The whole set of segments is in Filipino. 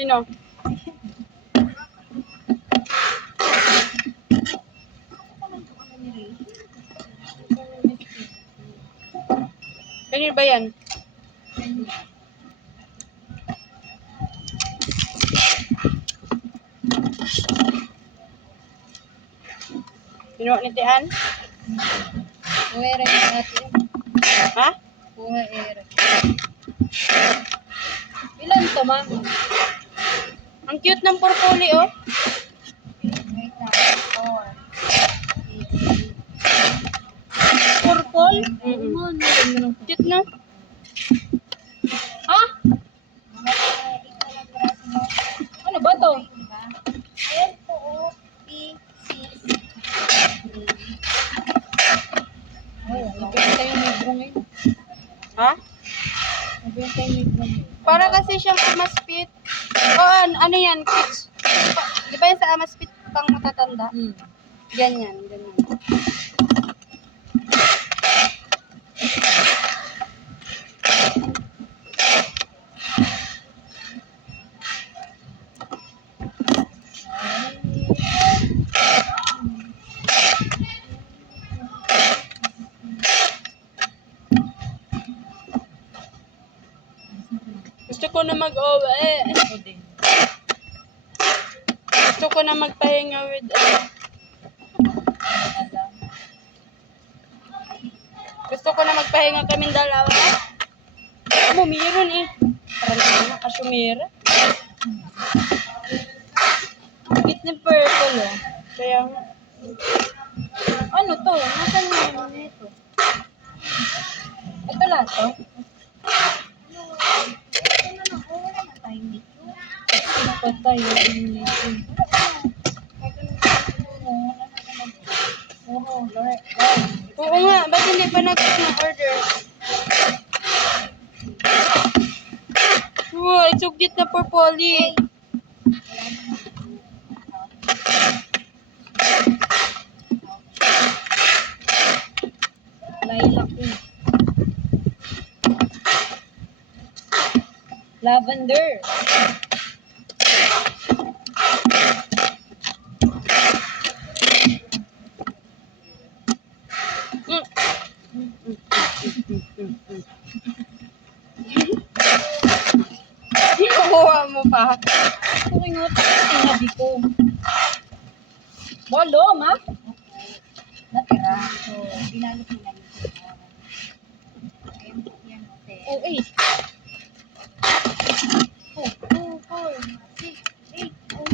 Sino? Kanino ba yan? Kinuha ni Tian? Puwera yung natin. Ha? Puwera. Ilan to, ma'am? Ang cute ng purple, oh. Wait na. 4. Purple? Cute na. Ha? Ano ba to? Ayan po, P6. Ay, nabenta yung libro ngayon. Ha? Nabenta yung libro ngayon. Para kasi siyang Amaspit. Ano yan? Kids. Di ba yung sa Amaspit pang matatanda? Ganyan, ganyan. Gusto ko na Ako din. Gusto ko na magpahinga with Gusto ko na magpahinga kaming dalawa. Meron eh. Parang na kasyumira. Cute ng purple oh. Kaya nga. Ano to? Nasaan na naman ito? Ito lahat to? Pinapatay yung libro. Oo nga, ba't hindi pa nag-order? Wow, it's so cute na purple eh. Lilac eh. Lavender. Kinukuha mo pa. Ito kinuha ko sinabi ko. Bolo, ma? Natira. So, binalot nila yung yan, hotel. Oh, 8. Oh, 2, 4, 6, 8, oh.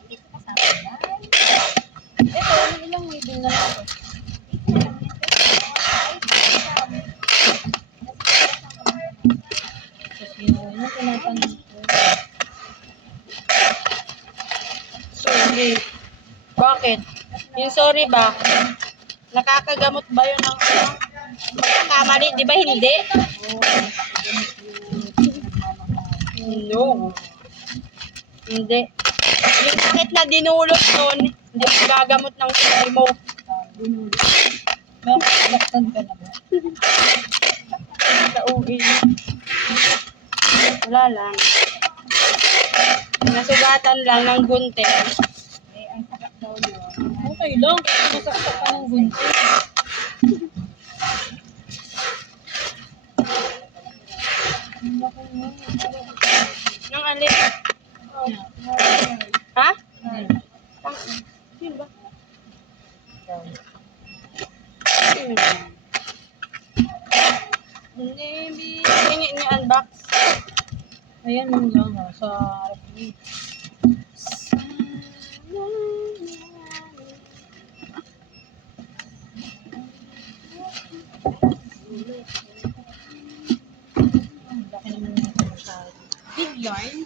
Hindi ko kasama yan. Ito, ilang may bill na lang ito? Tapos yun, yung tinatanong ko. Sorry. Bakit? Yung sorry ba? Nakakagamot ba yun ng pagkakamali? Di ba hindi? No. Hindi. Yung sakit na dinulot nun, hindi gagamot ng sorry mo. Nakakasaktan ka na ba? Sa uwi. Wala lang. Nasugatan lang ng gunting. Eh, ang sakit daw yun. Okay lang, masaksak ka ng gunting. Nang alin? Ha? Sino ba? Sino ba? Hindi. Hingi unbox. Ayan yun lang sa harap niya. Ang laki naman nito masyado. Big yarn?